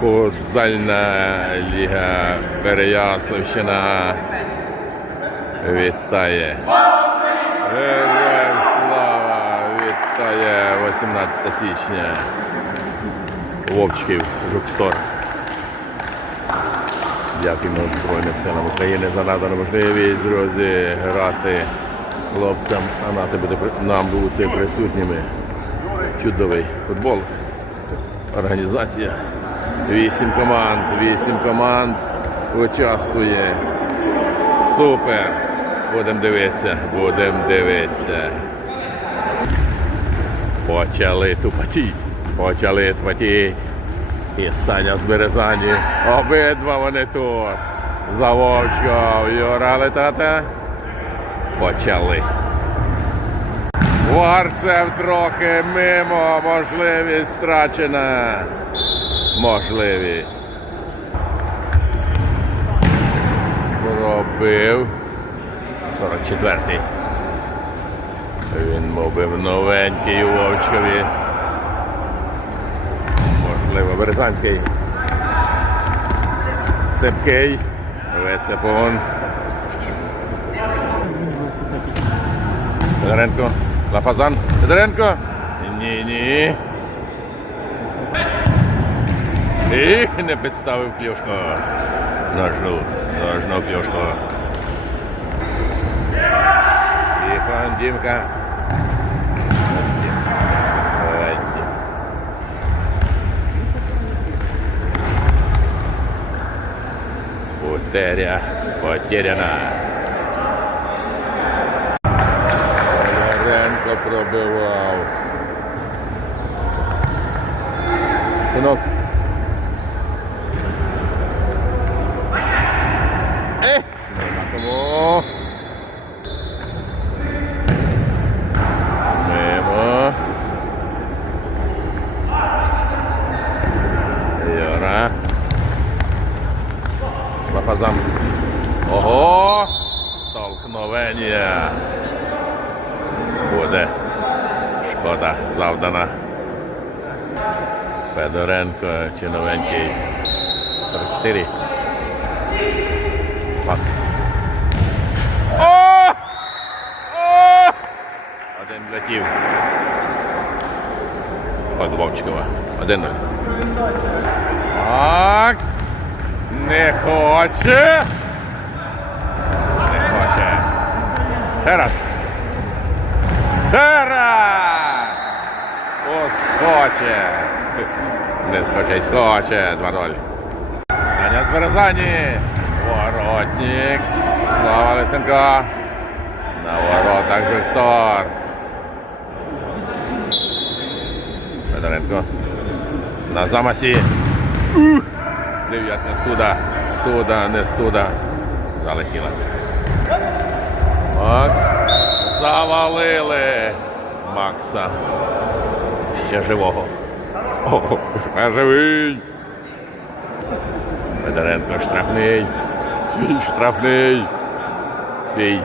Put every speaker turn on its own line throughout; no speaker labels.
Футзальна ліга Переяславщина вітає. Героям слава вітає 18 січня. Вовчків Жукстор. Дякуємо Збройним силам України за надану можливість розіграти хлопцям, а нам бути, нам бути присутніми. Чудовий футбол. Організація. Вісім команд, вісім команд участвує. Супер. Будемо дивитися, будемо дивитися. Почали тупотіть, почали тупотіть. І Саня з Березані. Обидва вони тут. За Вовчков. Юра летати. Почали. Варцев трохи мимо. Можливість втрачена. Можливість. Пробив. 44-й. Він мов би новенький у Вовчкові. Можливо, Березанський. Цепкий. Вецепон. Федоренко. Лафазан. Федоренко. Ні, ні. І не підставив клюшку. Ножну. Ножну клюшку. Тихон, Дімка. Маленький. Потеря потеряна. Яренко пробивав. Синок. Лафазан. Ого! Столкновення. Буде. Шкода завдана. Федоренко чи новенький. 44. Макс. О! О! Один влетів. Вовчкова. Один. Макс. Не хоче. Не хоче. Ще раз. Ще раз. Ось хоче. Не схоче, й схоче. 2-0. Саня з Березані. Воротник. Слава Лисенко. На воротах Жекстор. Федоренко. На замасі. Ух! Дев'ятка студа. Студа, не студа. Залетіла. Макс. Завалили. Макса. Ще живого. О, а живий. Федоренко штрафний. Свій штрафний. Свій.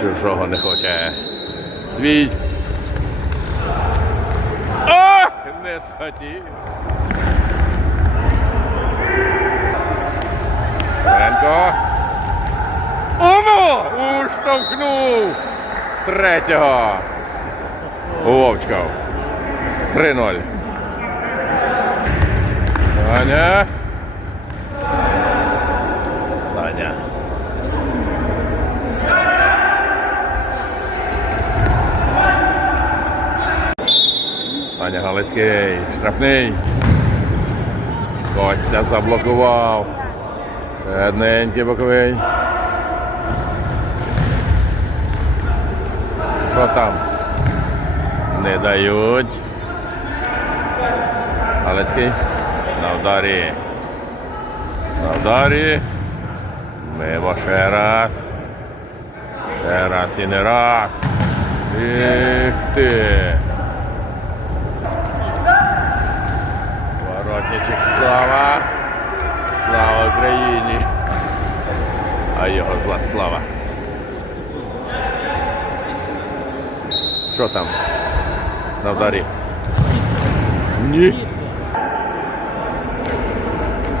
Чужого не хоче. Свій. О! Не схотів. Федоренко. Оно! Уштовхнув. Третього. Вовчков. 3-0. Саня. Саня. Саня Галицький. Штрафний. Костя заблокував. Середненький боковий. Що там? Не дають. Галицький. На ударі. На ударі. Мимо ще раз. Ще раз і не раз. Ех ти. Воротничок слава. Слава Україні. А його зла слава. Що там? На вдарі? Ні.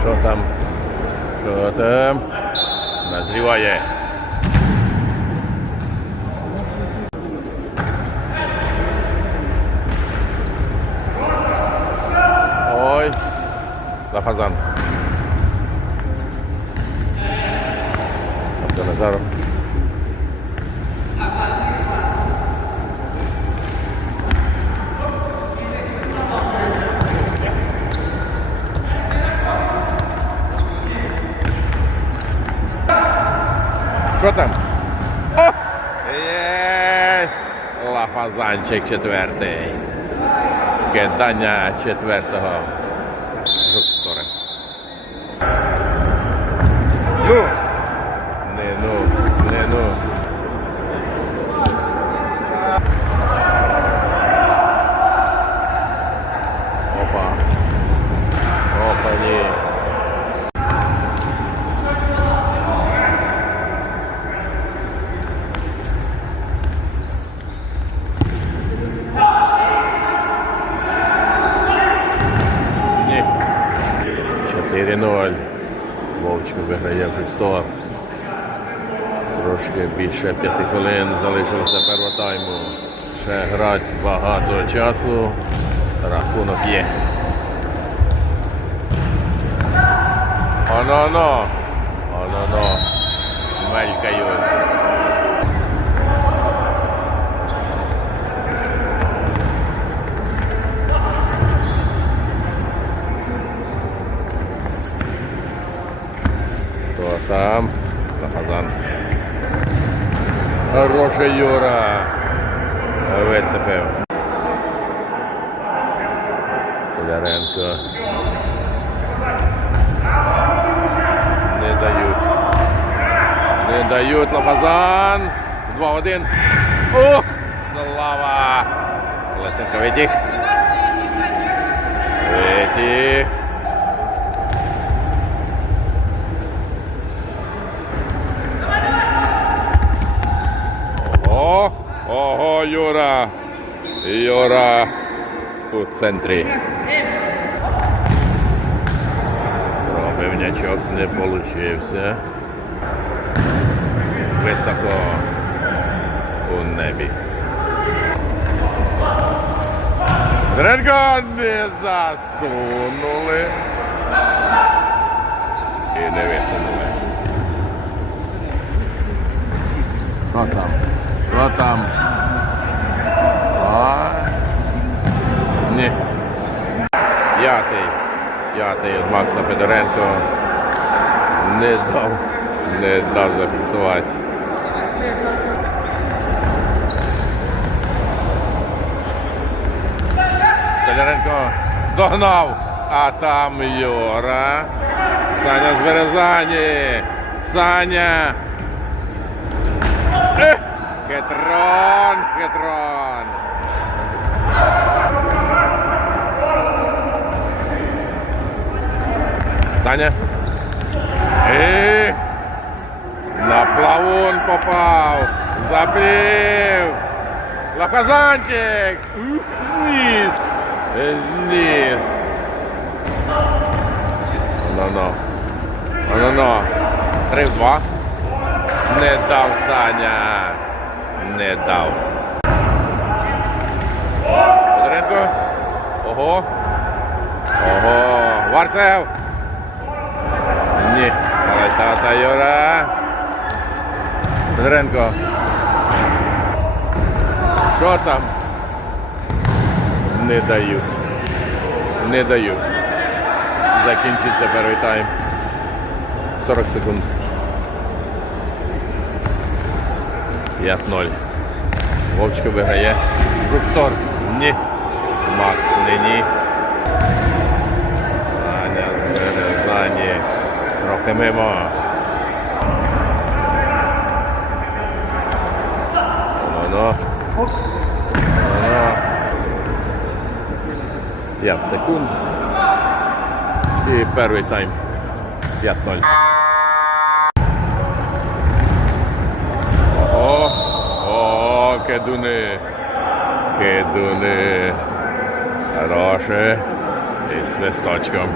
Що там? Що там? Назріває. Ой. Лафазан. Абдоназаров. Що там? О! Лафазанчик четвертий. Кидання четвертого жукстори. Ну! Не ну, не ну. Опа. Опа, ні. Ні. 4-0. Вовчко виграє в Жикстор. Більше п'яти хвилин залишилося першого тайму. Ще грати багато часу. Рахунок є. Оно-но. Оно-но. Мелькають. Там? Лахазан. Хороший Юра. Вицепив. Столяренко. Не дають. Не дають Лафазан. 2-1. Ух! Слава! Лесенко витік. Витік. Ого, ого, Юра. Юра у центрі. Пробивнячок не получився. Високо у небі. Дренко не засунули. І не висунули. Що там? Що там? А? Ні. П'ятий. П'ятий від Макса Федоренко. Не дав. Не дав зафіксувати. Федоренко догнав. А там Йора. Саня з Березані. Саня. Ех! Хитрон, хитрон. Саня. Ех! На плавун попав. Забив. Лаказанчик. Ух, Зніс. Зніс. Ну-ну. Ну-ну. Три в два. Не дав Саня. Не дав. Федоренко. Ого. Ого. Варцев. Ні. Тата Юра. Федоренко. Що там? Не дають. Не дають. Закінчиться перший тайм. 40 секунд. 5-0. Вовчко виграє. Жукстор. Ні. Макс не ні. Аня Березані. Трохи мимо. Воно. Воно. 5 секунд. І перший тайм. 5-0. О, о, кедуни. Кедуни. Хороше. І свисточком.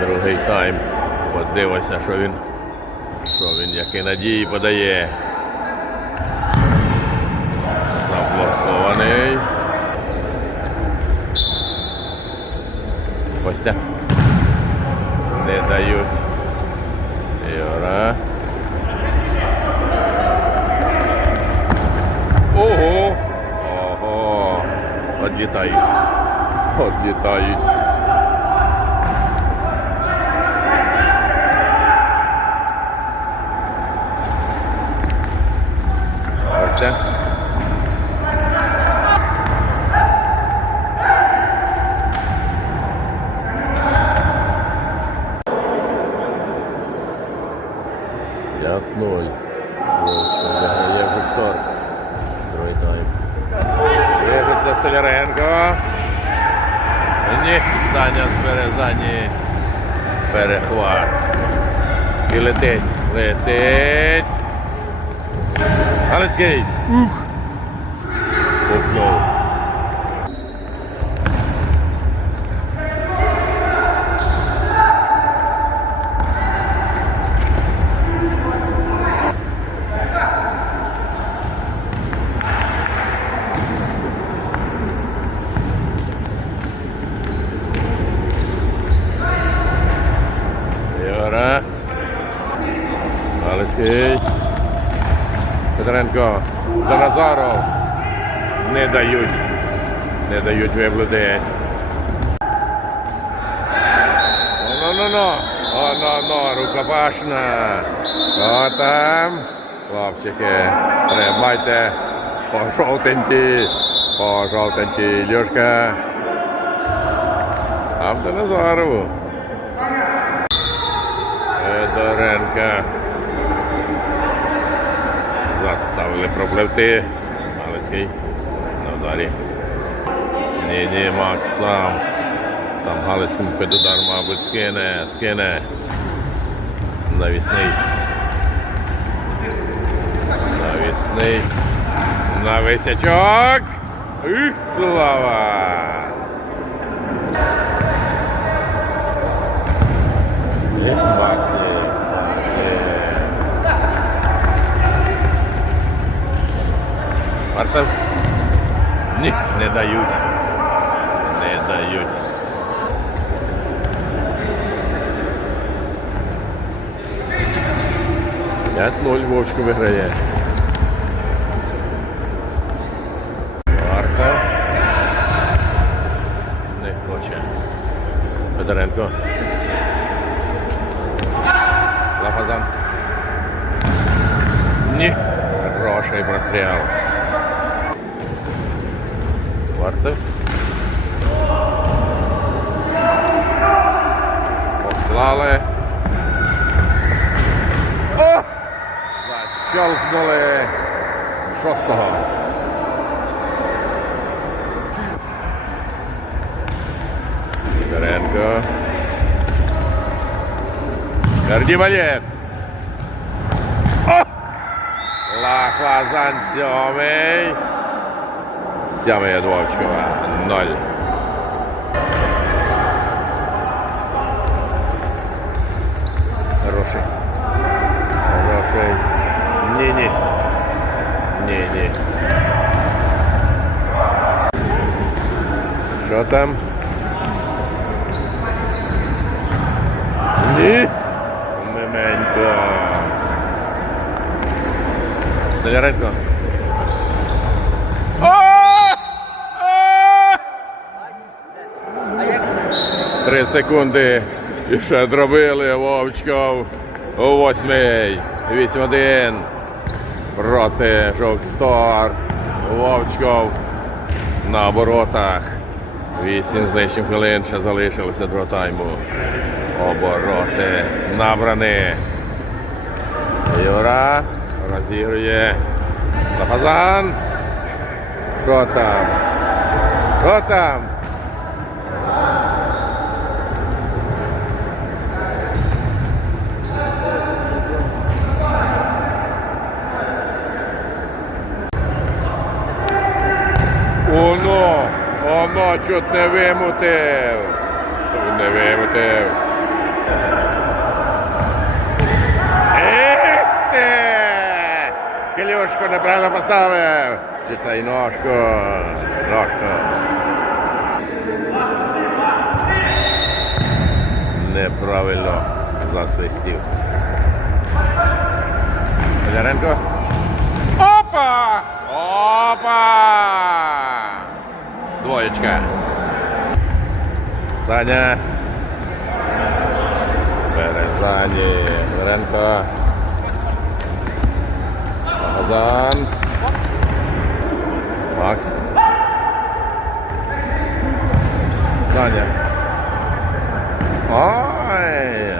Другий тайм. Подивися, що він. Що він, які надії подає. Заблокований. Костя. Не дають. de Itaí. Tá Ó, de Itaí. Tá Летить. Галицький. Ух. Пухнув. Юра. Галицький. Петренко. До Назаров. Не дають. Не дають виблудити. Ну-ну-ну. Оно-но, рукопашна. О там. Хлопчики, тримайте. По жовтенькій. По жовтенькій. Ілюшка. Автоназарову. Федоренка. Заставили пропливти. Галицький. На ударі. Ні, ні, Макс сам. Сам Галицькому під удар, мабуть, скине, скине. Навісний. Навісний. На висячок. Ух, слава! Максі. Марцев. Ні, не дають. Не дають. П'ять ноль Вовчко виграє. Марка. Не хоче. Федоренко. Лапазан. Ні. Хороший простріл. Варцев. Поклали. О! Защелкнули шостого. Сидоренко. Кардівалєт. О! Лахлазан сьомий. Сьомий від Вовчкова. Ноль. Хороший. Хороший. Ні-ні. Ні-ні. Що там? Ні. Мименько. Соляренко. 3 секунди. І ще дробили Вовчков у восьмій. 8-1. Проти Жокстор. Вовчков на оборотах. Вісім з лишнім хвилин ще залишилося до тайму. Обороти набрані. Юра розігрує. Лафазан. Що там? Що там? Оно, оно чуть не вимутив. Не вимутив. Клюшку неправильно поставив. Чи це й ножку? Ножку. Неправильно засвистів. Федоренко. Опа! Опа! Двоєчка. Саня. Березані. Федоренко. Газан. Макс. Саня. Ой.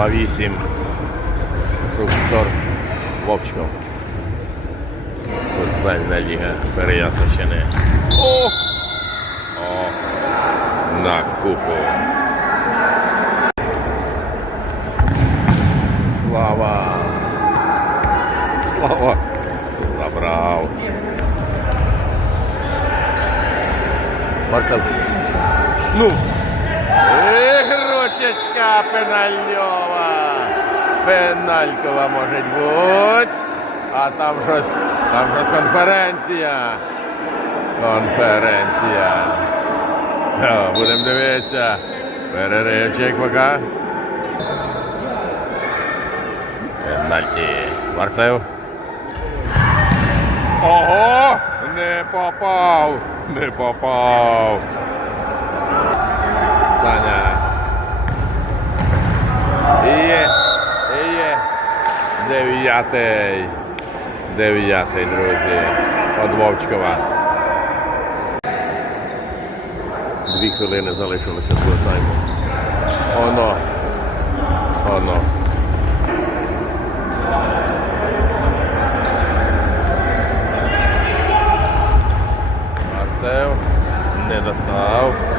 2.8 Шукстор вовчком Футзальна ліга Переяславщини. О! О! На купу. Слава! Слава! Забрав! Борця! Ну! Е! Ігрочечка пенальова. Пеналькова може бути. А там щось, там щось конференція. Конференція. О, Будемо дивитися. Переривчик поки. Пенальті. Марцев. Ого! Не попав! Не попав! Саня. Дев'ятий. Дев'ятий, друзі. От Вовчкова. Дві хвилини залишилося до тайму. Оно. Оно. Не достав.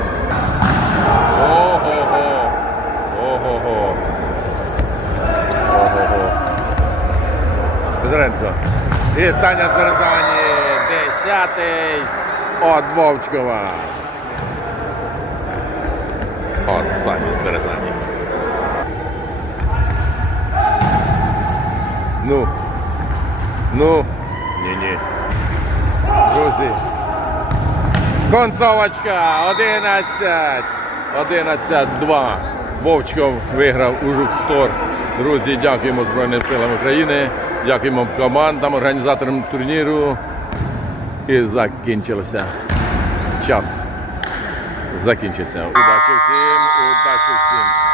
Безренко. І Саня з Березані. Десятий. От Вовчкова. От Саня з Березані. Ну. Ну. Ні-ні. Друзі. Концовочка 11. 11-2. Вовчков виграв у Жукстор. Друзі, дякуємо Збройним силам України, дякуємо командам, організаторам турніру. І закінчилося. Час. Закінчився. Удачі всім, удачі всім.